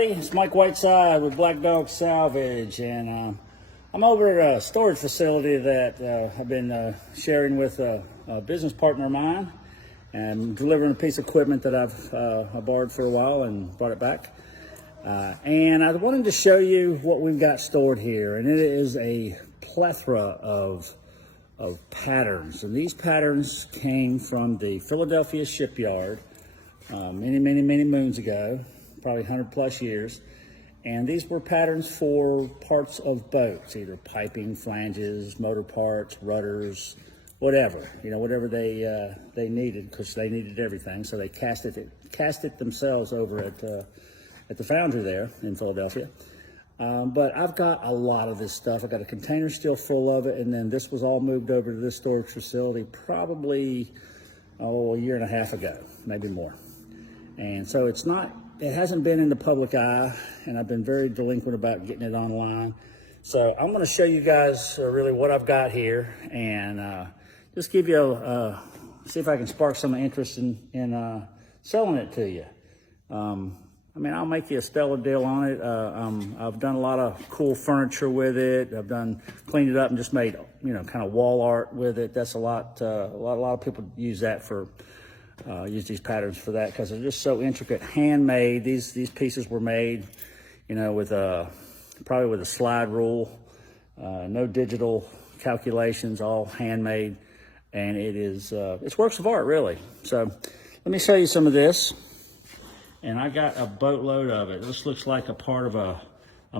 everybody. It's Mike Whiteside with Black Dog Salvage, and I'm over at a storage facility that I've been sharing with a business partner of mine, and delivering a piece of equipment that I borrowed for a while and brought it back. And I wanted to show you what we've got stored here, and it is a plethora of patterns, and these patterns came from the Philadelphia shipyard many moons ago, probably 100 plus years. And these were patterns for parts of boats, either piping, flanges, motor parts, rudders, whatever, whatever they needed, because they needed everything. So they cast it themselves over at the foundry there in Philadelphia. But I've got a lot of this stuff. I've got a container still full of it, and then this was all moved over to this storage facility probably a year and a half ago, maybe more. And so it hasn't been in the public eye, and I've been very delinquent about getting it online. So I'm going to show you guys really what I've got here, and just give you see if I can spark some interest in selling it to you. I'll make you a stellar deal on it. I've done a lot of cool furniture with it. I've cleaned it up and just made, kind of wall art with it. That's a lot of people use that for, use these patterns for that, because they're just so intricate, handmade. These pieces were made, with probably with a slide rule, no digital calculations, all handmade, and it's works of art, really. So let me show you some of this. And I got a boatload of it. This looks like a part of a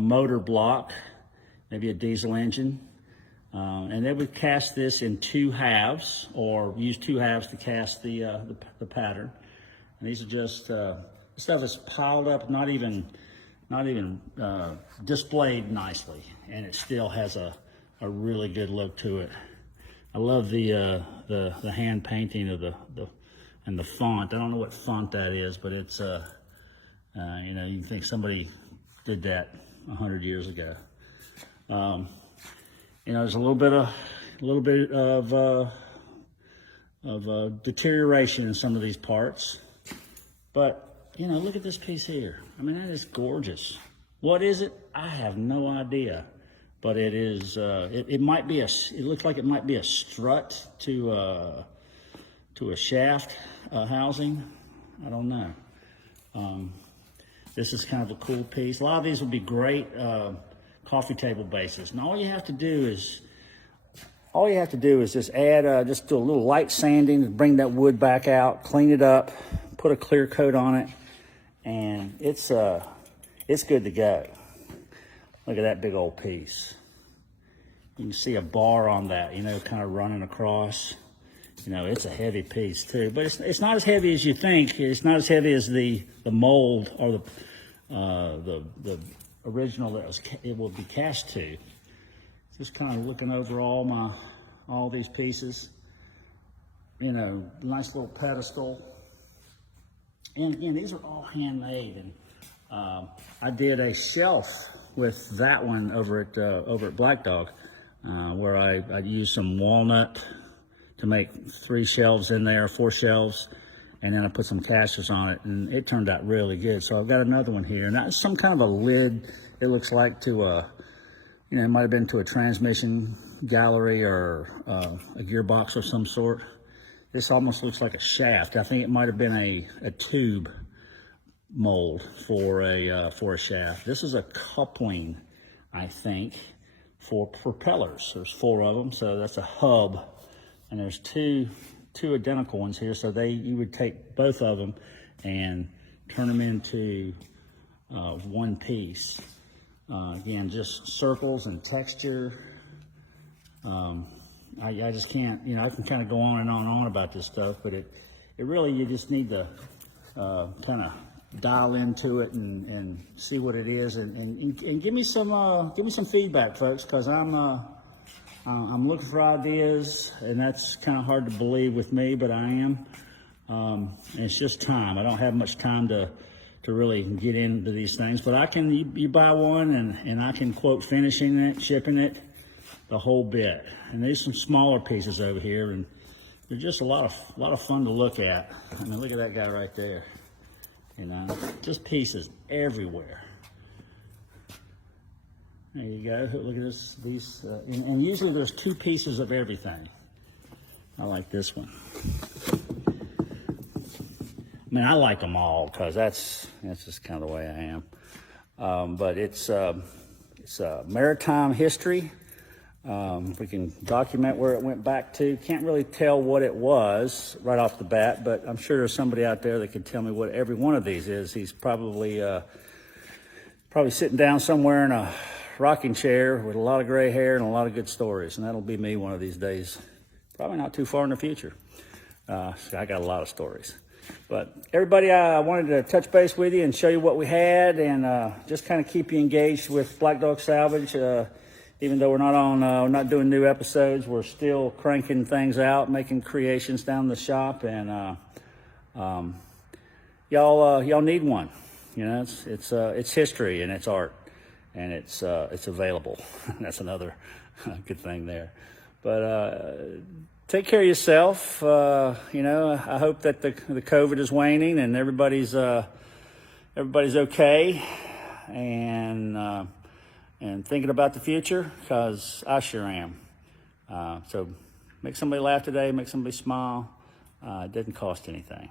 motor block, maybe a diesel engine. And they would cast this in 2 halves, or use 2 halves to cast the pattern. And these are just stuff is piled up, not even displayed nicely, and it still has a really good look to it. I love the hand painting of and the font. I don't know what font that is, but it's you can think somebody did that 100 years ago. There's a little bit of deterioration in some of these parts, but look at this piece here. That is gorgeous. What is it? I have no idea, but it is. It might be it looks like it might be a strut to a shaft housing. I don't know. This is kind of a cool piece. A lot of these would be great coffee table bases. And all you have to do is just add, just do a little light sanding, bring that wood back out, clean it up, put a clear coat on it, and it's good to go. Look at that big old piece. You can see a bar on that, kind of running across. It's a heavy piece too, but it's not as heavy as you think. It's not as heavy as the mold or the original that it will be cast to. Just kind of looking over all these pieces. Nice little pedestal, and these are all handmade. And I did a shelf with that one over at Black Dog, where I used some walnut to make 3 shelves in there, 4 shelves, and then I put some casters on it, and it turned out really good. So I've got another one here, and that's some kind of a lid. It looks like to it might have been to a transmission gallery or a gearbox of some sort. This almost looks like a shaft. I think it might have been a tube mold for a shaft. This is a coupling, I think, for propellers. There's 4 of them, so that's a hub. And there's two identical ones here, so you would take both of them and turn them into one piece. Again, just circles and texture. I just can't, I can kind of go on and on about this stuff, but it really, you just need to kind of dial into it and see what it is, and give me some feedback, folks, because I'm looking for ideas, and that's kind of hard to believe with me, but I am. And it's just time. I don't have much time to really get into these things, but you buy one, and I can quote finishing it, shipping it, the whole bit. And there's some smaller pieces over here, and they're just a lot of fun to look at. Look at that guy right there. Just pieces everywhere. There you go. Look at this. These, and usually there's 2 pieces of everything. I like this one. I mean, I like them all because that's just kind of the way I am. But it's maritime history. We can document where it went back to. Can't really tell what it was right off the bat, but I'm sure there's somebody out there that can tell me what every one of these is. He's probably sitting down somewhere in a rocking chair with a lot of gray hair and a lot of good stories, and that'll be me one of these days. Probably not too far in the future. I got a lot of stories. But everybody, I wanted to touch base with you and show you what we had, and just kind of keep you engaged with Black Dog Salvage. Even though we're not doing new episodes, we're still cranking things out, making creations down the shop, and y'all need one. You know, it's history and it's art, and it's available. That's another good thing there. But take care of yourself. You know, I hope that the COVID is waning and everybody's okay, and thinking about the future, because I sure am. So make somebody laugh today, make somebody smile. It doesn't cost anything.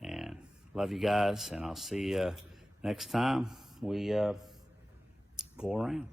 And love you guys, and I'll see you next time we go around.